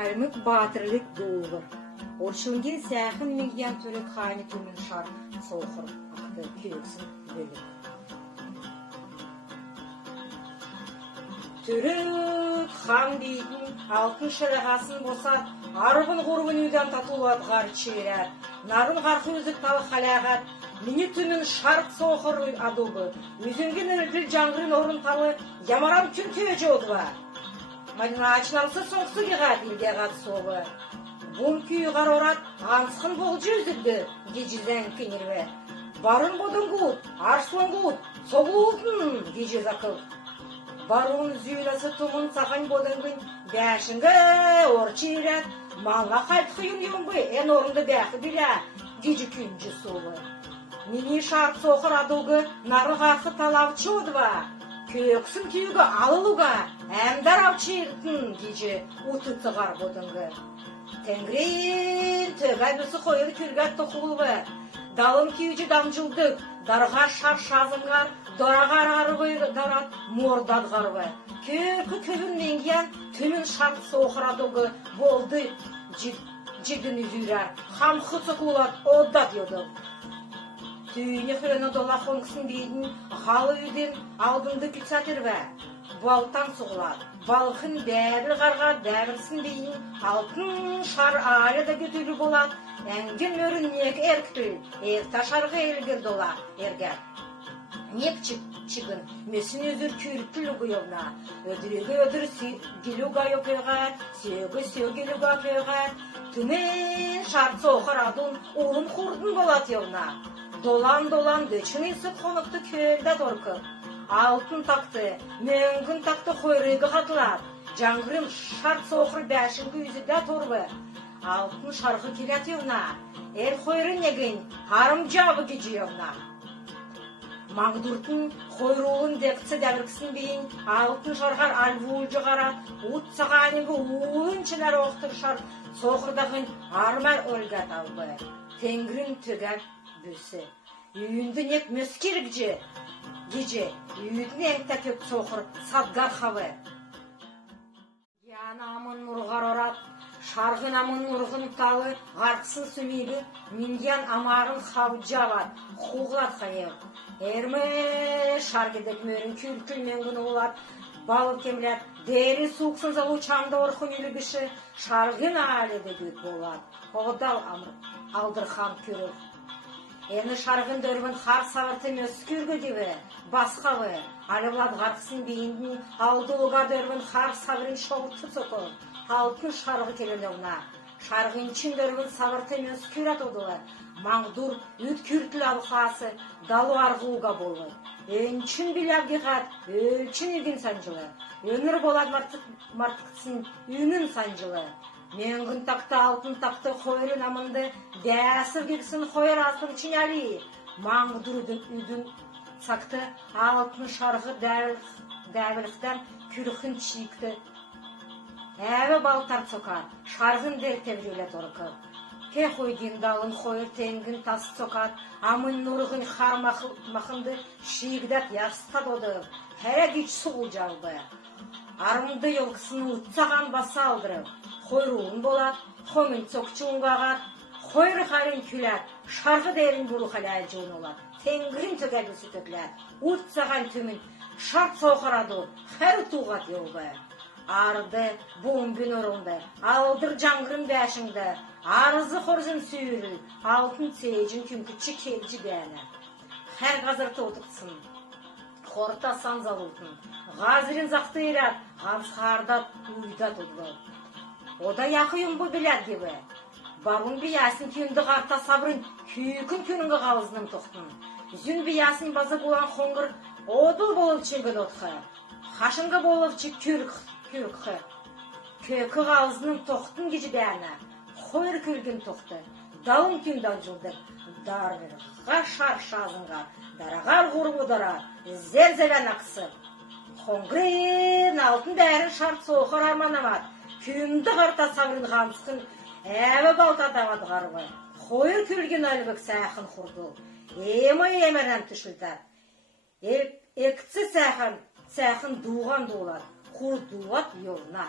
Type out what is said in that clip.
Halmık batırlık doğulur. Orçungen səhın migyan törek hayni tümün şar soğur. Aktı köyüksün bölük. Türük ham deydin altın şırağaсын bosat, arыбын ғұрбын үйден татулат ғар чейрәр. Нарын ғарқы өзік талы халағат, мені түмін шарқ соғыр адубы. Үзінген үргіл жаңғырын орын талы, ямарам күн көйе одыва. Мадина ачнамсы соңсы кеғат елге ғат соғы. Бұн күйі ғар орат, аңсқын бол жүзігді, гежізен кенерве. Барын бодың ғуд, аршылын ғуд, соғылдың гежіз ақыл. Барун зюласы тумун сахан бодыңгын бәшінгі орчират, малға қайт қиын ембі, ән орынды бәқі білі, гежі күнжі солы. Мені шарт соқыр адуғы нарығақы талавчы одыва, көксін түйігі алылуға, әмдар авчыртын гежі ұтытығар бодыңғы. Тәңгірен төбә бүсі қойыр күргәт тұқылығы, далым күйжі дамжылдық, дарға шар шазынғар, Дарағар арыбы дарат, мордад ғарбы. Көкі көбін менген, түмін шат соқырадығы болды жегін үзірәр. Қамқы тұқылат, оддат йодық. Түйіне қырыны дола қоңқысын бейдің, ғалы үйден алдыңды күтсатыр бә. Балтан сұғылат, балқын бәбір ғарға бәбірсін бейдің, алтын шар айлы да көтілі болат. Әңген өрін нек әркітіл, әрташарға елгер дола, әргер. Нек чигын, месін өзір күрттілі бұйығна. Өдірегі өдір гелуға өпеғат, сөгі гелуға өпеғат. Түмен шарт соқыр адын олым құрдың болат еуна. Долан дөчін есіп қонықты көлді дорқы. Алтын тақты, мөңгін тақты қойрығы қатылат. Жаңғырым шарт соқыр бәшінгі үзіде торбы. Алтын шарқы келет еуна. Әр қойры негін, харым жабы кежі еуна. Маңдұртын қойруын дәкісі дәбіркісін бейін, алтын шарғар альвулжы қарат, ұт сағанығы уыншылар оқтыр шар, соқырдағын армар өлгәт албы. Тәңгірін түгәр бүсі. Үйінді нек мөскерік же, геже, үйдің әңті көк соқыр, садғар қавы. Янамын нұрғар орат, шарғын амын нұрғын талы, ғарқсын сүмейді, минген амарын қавы жават, қуғлат қайыр. Әрмі шаргедек мөрін күркіл менгін олар, балық кемлер, дәрі суқсын залу чамда орқын үлігіші, шарғын әледі көт болар. Оғдал алдырхан көрір. Әрні шарғын дөрбін қар савырты мөс көргі деві, басқавы, алывлад ғарқсын бейіндің алдылыға дөрбін қар савырын шоғыты соқы, алтын шарғы келен оғна. Шарғын чин дөрбін савырты мөс көрат одылы. Маңдур үт күртіл алқасы далу арғуға болы. Өнчін біләвге қат, өлчін еген санжылы. Өнір болад мартықсын үнін санжылы. Менгін тақты алтын тақты қойрын амынды, дәсір кексін қойыр алтын чинәлі. Маңдурдың үйдің сақты алтын шарғы дәвіліктен күріқін чиікті. Әві балтар цоқар, шарғын дәртеврелі торқы. Ке қойден далын қойыр тәңгін тас цоқат, амын нұрғын қар мақынды шиігдат ястад одыр, әрі күч сұғыл жалбы. Арымды елкісін ұтсаған баса алдырып, қойруын болат, қомын цоқчуын бағат, қойры қарын күләт, шарғы дәрін бұру қалай жауын олат, тәңгірін төгәлісі төкіләт, ұтсаған түмін, шарт соқырады, қәрі туғат елбі. Арды, бомбин орынды, алдыр жаңғырын бәшіңді, арызы қоржын сүйіріл, алтын сейжін күнкітші келжі бәні. Қәр ғазырты отықсын, қорта сан залутын, ғазырын зақты ерат, ғамсқардат ұйдат ұлды. Ода яқыйын бұл біләр кебі. Барун биясын күйінді қарта сабырын, күйікін көніңгі ғалызының тоқтын. Зүн биясын базы болан қоңғыр, одыл болып чегін отқы. Қашынғы болып чек Көкі ғалызының тоқтын кежі бәріні, қойыр көлген тоқты, далын күндан жылдыр, дарғырға шар шазынға, дарағар ғұрып одара, зәр-зәбән ақсы. Қоңғырын алтын бәрін шарт соқыр арманамат, күнді қарта сабырын ғамсқын, әві балтадавад ғарбы, қойыр көлген әлбік сәқін құрдыл, емі-емерін түшілтар. Екці сәқін дуған долар. Kurduvat yoluna.